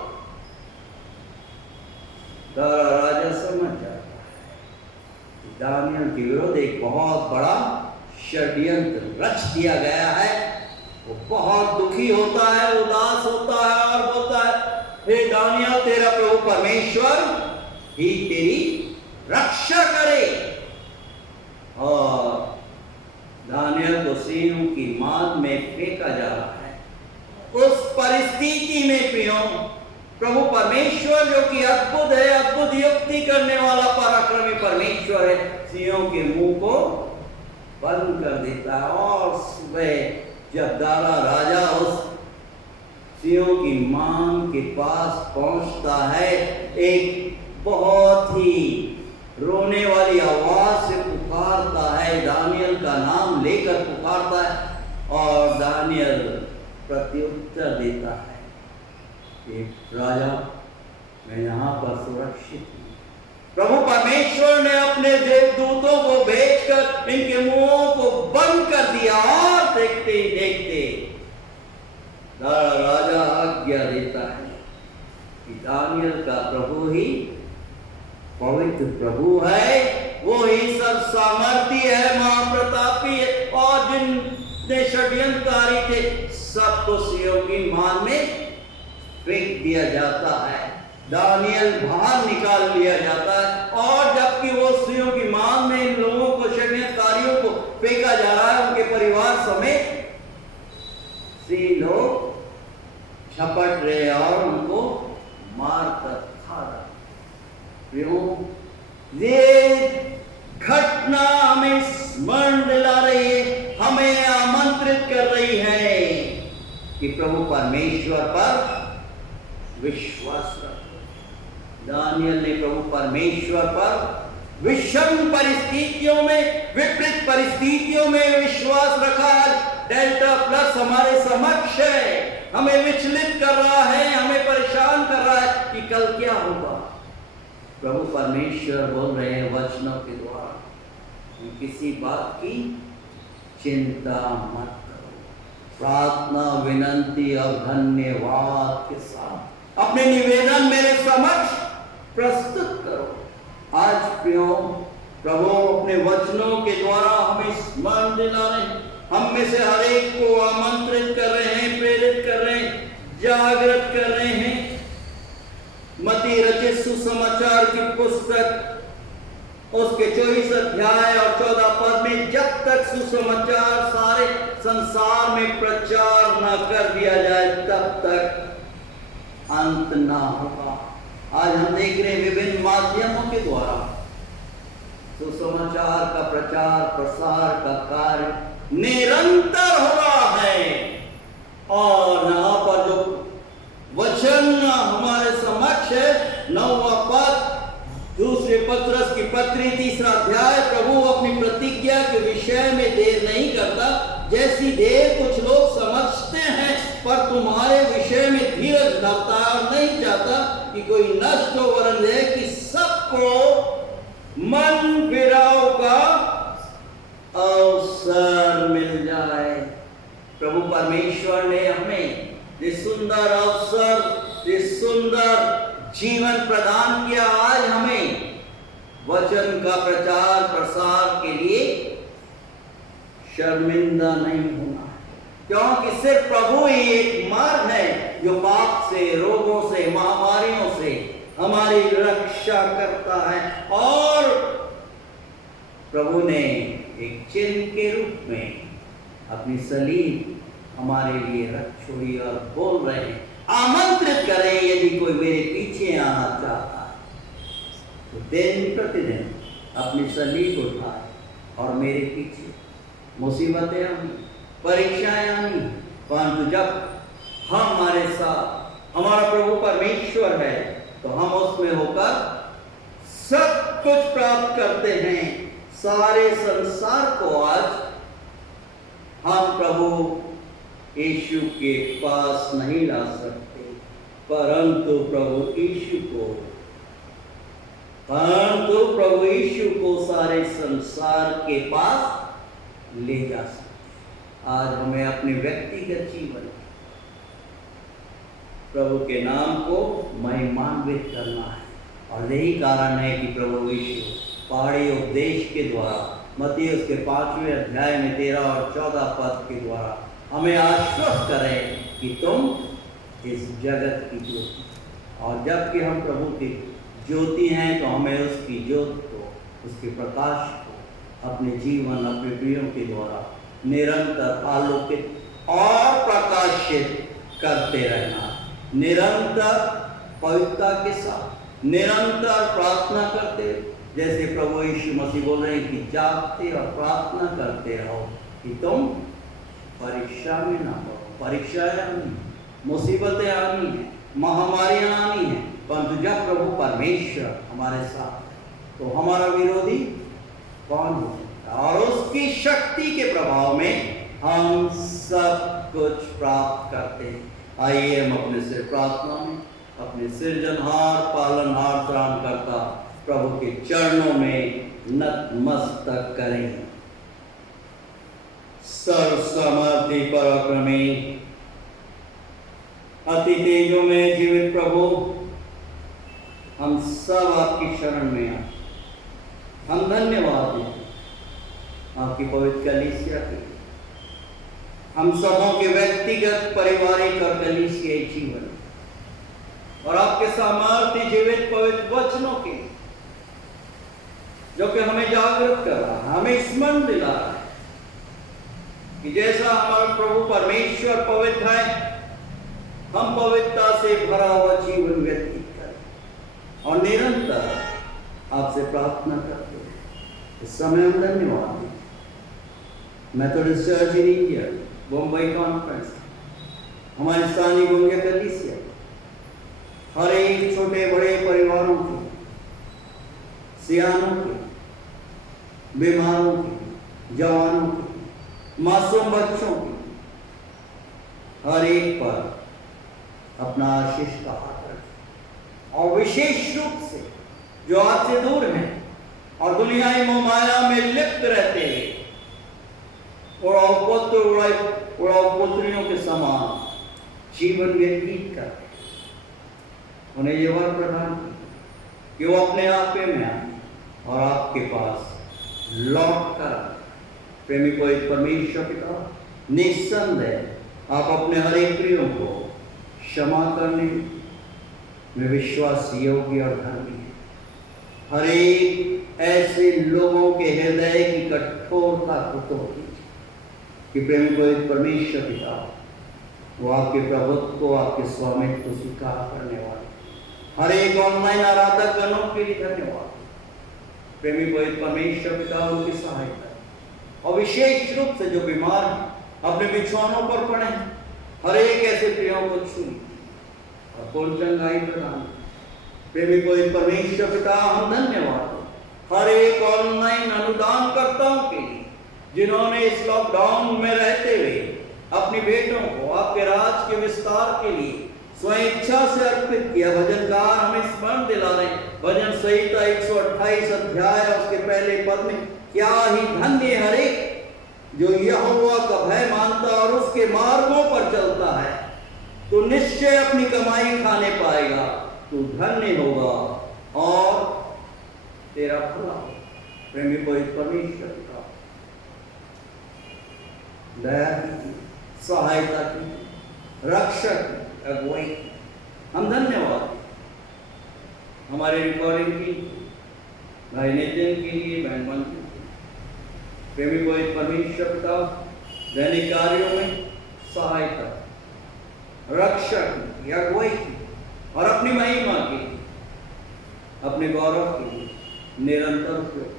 राजा समझ जाता है दानियल के विरुद्ध एक बहुत बड़ा षड्यंत्र रच दिया गया है। वो बहुत दुखी होता है, उदास होता है और बोलता है, हे दानियल, तेरा प्रभु परमेश्वर ही तेरी रक्षा करे। और दानियल को सिंहों की मान में फेंका जा रहा है। उस परिस्थिति में प्रियो, प्रभु परमेश्वर जो कि अद्भुत है, अद्भुत युक्ति करने वाला पराक्रमी परमेश्वर है, सिंहों के मुंह को बंद कर देता है। और सुबह जब दारा राजा उस सिंहों की मान के पास पहुंचता है, एक बहुत ही रोने वाली आवाज से पुकारता है, दानियल का नाम लेकर पुकारता है, और दानियल प्रत्युत्तर देता है कि राजा, मैं यहाँ पर सुरक्षित हूँ। प्रभु परमेश्वर ने अपने देवदूतों को भेजकर इनके मुंहों को बंद कर दिया, और देखते ही देखते राजा आज्ञा देता है कि दानियल का प्रभु ही पवित्र प्रभु है, वो ही सब सामर्थी है, महाप्रतापी है, और जिन षड्यंत्रकारी थे सबको सिंहों की मान में फेंक दिया जाता है, दानियल बाहर निकाल लिया जाता है। और जबकि वो सिंहों की मान में इन लोगों को, षड्यंत्रकारियों को फेंका जा रहा है, उनके परिवार समेत, सिंह लोग झपट रहे और उनको मार कर खा रहे। ये घटना हमें स्मरण दिला रही है, हमें आमंत्रित कर रही है कि प्रभु परमेश्वर पर विश्वास रखो। दानियल ने प्रभु परमेश्वर पर विषम परिस्थितियों में, विपरीत परिस्थितियों में विश्वास रखा। डेल्टा प्लस हमारे समक्ष है, हमें विचलित कर रहा है, हमें परेशान कर रहा है कि कल क्या होगा। प्रभु परमेश्वर बोल रहे हैं वचनों के द्वारा, किसी बात की चिंता मत करो, प्रार्थना, विनंती और धन्यवाद के साथ अपने निवेदन मेरे समक्ष प्रस्तुत करो। आज प्रियो, प्रभु अपने वचनों के द्वारा हमें स्मरण दिला रहे हैं, हम में से हर एक को आमंत्रित कर रहे हैं, प्रेरित कर रहे हैं, जागृत कर रहे हैं। मत्ती रचित सुसमाचार की पुस्तक उसके 24 अध्याय और 14 पद में, जब तक सुसमाचार सारे संसार में प्रचार न कर दिया जाए तब तक अंत ना होगा। आज हम देख रहे हैं विभिन्न माध्यमों के द्वारा सुसमाचार का प्रचार प्रसार का कार्य निरंतर हो रहा है, और यहाँ पर जो 9वां पद, दूसरे पत्रस की पत्री 3रा अध्याय। प्रभु अपनी प्रतिज्ञा के विषय में देर नहीं करता, जैसी देर कुछ लोग समझते हैं, पर तुम्हारे विषय में धीरज धरता है और नहीं चाहता कि कोई नष्ट हो, वरन है कि सबको मन फिराव का अवसर मिल जाए। प्रभु परमेश्वर ने हमें ये सुंदर अवसर, ये सुंदर जीवन प्रदान किया। आज हमें वचन का प्रचार प्रसार के लिए शर्मिंदा नहीं होना, क्योंकि सिर्फ प्रभु ही एक मार्ग है जो पाप से, रोगों से, महामारियों से हमारी रक्षा करता है। और प्रभु ने एक चिन्ह के रूप में अपनी सलीब हमारे लिए रख छोड़ी और बोल रहे हैं, आमंत्रित करें यदि कोई मेरे पीछे आना चाहता है तो दिन प्रतिदिन अपनी सलीब उठाए और मेरे पीछे। मुसीबतें आनी, परीक्षाएं आनी, परंतु जब हमारे साथ हमारा प्रभु परमेश्वर है तो हम उसमें होकर सब कुछ प्राप्त करते हैं। सारे संसार को आज हम प्रभु यीशु के पास नहीं ला सकते, परंतु प्रभु यीशु को सारे संसार के पास ले जा सकते। आज हमें अपने व्यक्तिगत जीवन प्रभु के नाम को महिमान्वित करना है, और यही कारण है कि प्रभु यीशु पहाड़ी उपदेश के द्वारा, मत्ती उसके 5वें अध्याय में 13 और 14 पद के द्वारा हमें आश्वस्त करें कि तुम इस जगत की ज्योति, और जबकि हम प्रभु की ज्योति हैं तो हमें उसकी ज्योति को, उसके प्रकाश को अपने जीवन, अपने प्रियों के द्वारा निरंतर आलोकित और प्रकाशित करते रहना। निरंतर पवित्रता के साथ निरंतर प्रार्थना करते, जैसे प्रभु यीशु मसीह बोल रहे हैं कि जागते और प्रार्थना करते रहो कि तुम परीक्षा में ना हो। परीक्षाएं आनी, मुसीबतें आनी है, महामारियां आनी है, परंतु जब प्रभु परमेश्वर हमारे साथ है तो हमारा विरोधी कौन हो सकता है? और उसकी शक्ति के प्रभाव में हम सब कुछ प्राप्त करते हैं। आइए हम अपने सिर प्रार्थना में अपने सृजनहार, पालनहार, त्राणकर्ता प्रभु के चरणों में नतमस्तक करें। सर्वसमर्थी पराक्रमी अति तेजों में जीवित प्रभु, हम सब आपकी शरण में आए। हम धन्यवाद देते आपकी पवित्र कलीसिया के, हम सबों के व्यक्तिगत, पारिवारिक और कलीसियाई जीवन, और आपके सामर्थ्य जीवित पवित्र वचनों के, जो कि हमें जागृत कर रहा है, हमें स्मरण दिला रहा है कि जैसा हमारा प्रभु परमेश्वर पवित्र है, हम पवित्रता से भरा हुआ जीवन व्यतीत करें और निरंतर आपसे प्रार्थना करते हैं। इस समय हम धन्यवाद दें। Methodist church in India Bombay conference, हमारे स्थानीय गुंजा कलीसिया, हर एक छोटे बड़े परिवारों के, सियानों के, बीमारों के, जवानों के, मासूम बच्चों के, हर एक पर अपना आशीष का हाथ रखें। और विशेष रूप से जो आपसे दूर हैं और दुनियाई मोहमाया में लिप्त रहते हैं, उड़ाऊ पुत्र उड़ाऊ पुत्रियों के समान जीवन व्यतीत करते, उन्हें ये वर प्रदान कि वो अपने आपे में आए और आपके पास लौट कर। प्रेमी पवित्र परमेश्वर पिता, निस्संदेह आप अपने हर एक प्रियों को क्षमा करने में विश्वास योग्य और धर्मी है। हर एक ऐसे लोगों के हृदय की कठोरता को तोड़ कि प्रेमी पवित्र परमेश्वर पिता, वो आपके प्रभुत्व को, आपके स्वामित्व को स्वीकार करने वाले हर एक ऑनलाइन आराधक गणों के लिए धन्यवाद। प्रेमी पवित्र परमेश्वर पिता, उनकी सहायता और विशेष रूप से जो बीमार हैं, अपने बिछौनों पर पड़े हैं, हर एक ऐसे प्रियों को छूई और पूर्ण चंगाई प्रदान। प्रेमी पवित्र परमेश्वर पिता, हम धन्यवाद हर एक ऑनलाइन अनुदानकर्ताओं के लिए जिन्होंने इस लॉकडाउन में रहते हुए अपनी बेटों को आपके राज के विस्तार के लिए स्वेच्छा से अर्पित किया। भजनकार हमें स्मरण दिला रहे हैं, भजन संहिता 128 अध्याय उसके पहले पद में, क्या ही धन्य हर एक जो यहोवा का भय मानता और उसके मार्गों पर चलता है, तो निश्चय अपनी कमाई खाने पाएगा, तू धन्य होगा और तेरा भला होगा। प्रेमी पवित्र परमेश्वर का दया कीजिए, सहायता कीजिए, रक्षक अगुवाई। हम धन्यवाद हमारे रिकॉर्डिंग की भाई नितिन के लिए, बहन मंत्री प्रेमी पवित्र परमेश्वर पिता, दैनिक कार्यों में सहायता, रक्षक अगुवाई और अपनी महिमा के लिए, अपने गौरव के लिए निरंतर उपयोग।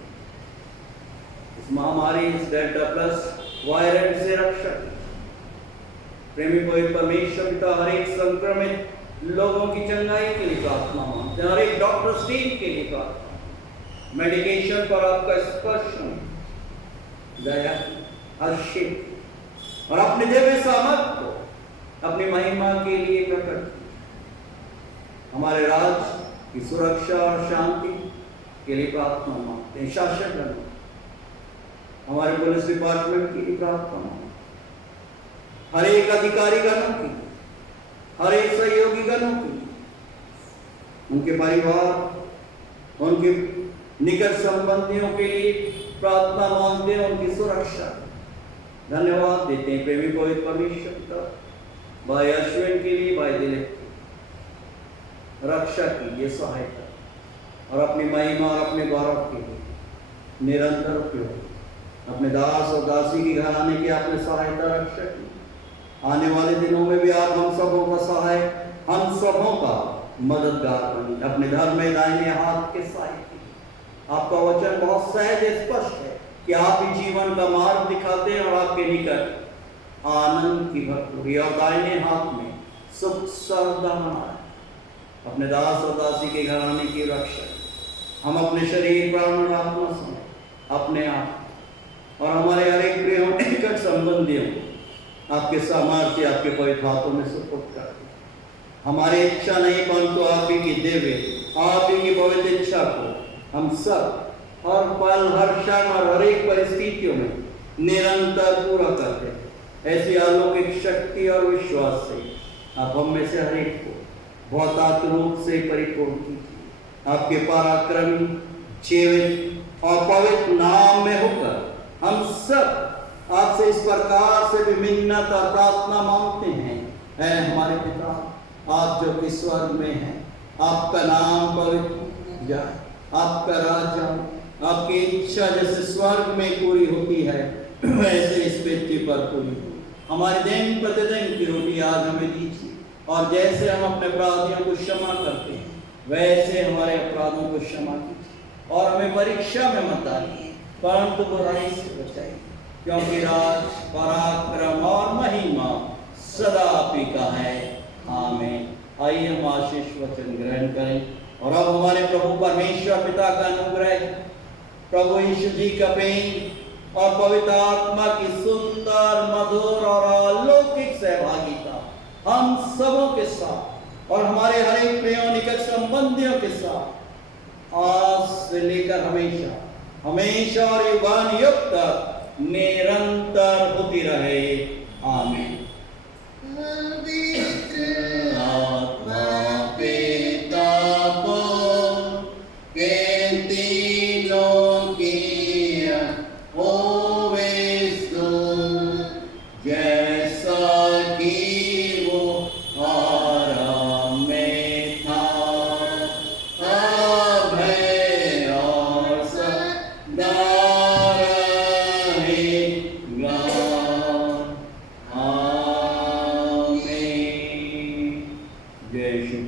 इस महामारी, इस डेल्टा प्लस वायरस से रक्षक प्रेमी पवित्र परमेश्वर पिता, हर एक संक्रमित लोगों की चंगाई के लिए प्रार्थना मांगते हैं, हर एक डॉक्टर टीम के लिए प्रार्थना, मेडिकेशन पर आपका स्पर्श दया आशीष और अपने दिव्य सामर्थ को अपनी महिमा के लिए प्रकट, हमारे राज्य की सुरक्षा और शांति के लिए प्रार्थना मांगते हैं, शासन हमारे पुलिस डिपार्टमेंट की भी प्रार्थना मांगते, हर एक अधिकारी गणों की, हर एक सहयोगी गणों की, उनके परिवार, उनके निकट संबंधियों के लिए प्रार्थना मांगते हैं, उनकी सुरक्षा धन्यवाद देते हैं। प्रेमी पवित्र परमेश्वर का भाई अश्विन के लिए, भाई दिलीप की रक्षा कीजिए, सहायता और अपनी महिमा और अपने गौरव के लिए निरंतर उपयोग। अपने दास और दासी की घराने की आपने सहायता, रक्षा की। आने वाले दिनों में भी आप हम सबों का सहाय, हम सबों का मददगार बनिए। अपने धर्म में दाहिने हाथ के सहायक, आपका वचन बहुत सहज स्पष्ट है कि आप ही जीवन का मार्ग दिखाते हैं और आपके निकट आनंद की भरपूरी और दाहिने हाथ में सुख सर्वदा हमारा। अपने दास और दासी के घराने की रक्षा, हम अपने शरीर, प्राण और आत्मा समेत अपने आप और हमारे हर एक प्रियों निकट संबंधियों आपके सामर्थ्य, आपके पवित्र हाथों में सुपुर्द कर दिया। हमारी इच्छा नहीं परंतु आप ही की दिव्य, आप ही की पवित्र इच्छा को हम सब हर पल, हर क्षण और हर एक परिस्थितियों में निरंतर पूरा करते हैं। ऐसी अलौकिक शक्ति और विश्वास से आप हम में से हर एक को भौतिक रूप से परिपूर्ण कीजिए। आपके पराक्रमी, जीवित और पवित्र नाम में होकर हम सब आपसे इस प्रकार से भी मिन्नत और प्रार्थना मांगते हैं। है हमारे पिता, आप जो कि स्वर्ग में हैं, आपका नाम पवित्र जाए, आपका राज्य, आपकी इच्छा जैसे स्वर्ग में पूरी होती है वैसे इस पृथ्वी पर पूरी हो। हमारे दिन प्रतिदिन की रोटी आज हमें दीजिए, और जैसे हम अपने अपराधियों को क्षमा करते हैं वैसे हमारे अपराधों को क्षमा कीजिए, और हमें परीक्षा में मत डालिए परंतु बुराई से बचाइए, क्योंकि राज, पराक्रम और महिमा सदा आप ही का है। आमीन। आइए हम आशीष वचन ग्रहण करें और अब हमारे प्रभु परमेश्वर पिता का अनुग्रह, प्रभु यीशु जी का प्रेम और पवित्र आत्मा की सुंदर, मधुर और अलौकिक सहभागिता हम सबों के साथ और हमारे हर एक प्रियों, निकट संबंधियों के साथ आज से लेकर हमेशा हमेशा और युगान युग तक निरंतर होती रहे। आमीन। आत्मा पिता के तीनों की होवे स्तुति, जैसा कि वो आराम में था, अब है और सदा रहेगा। आमीन। जय श्री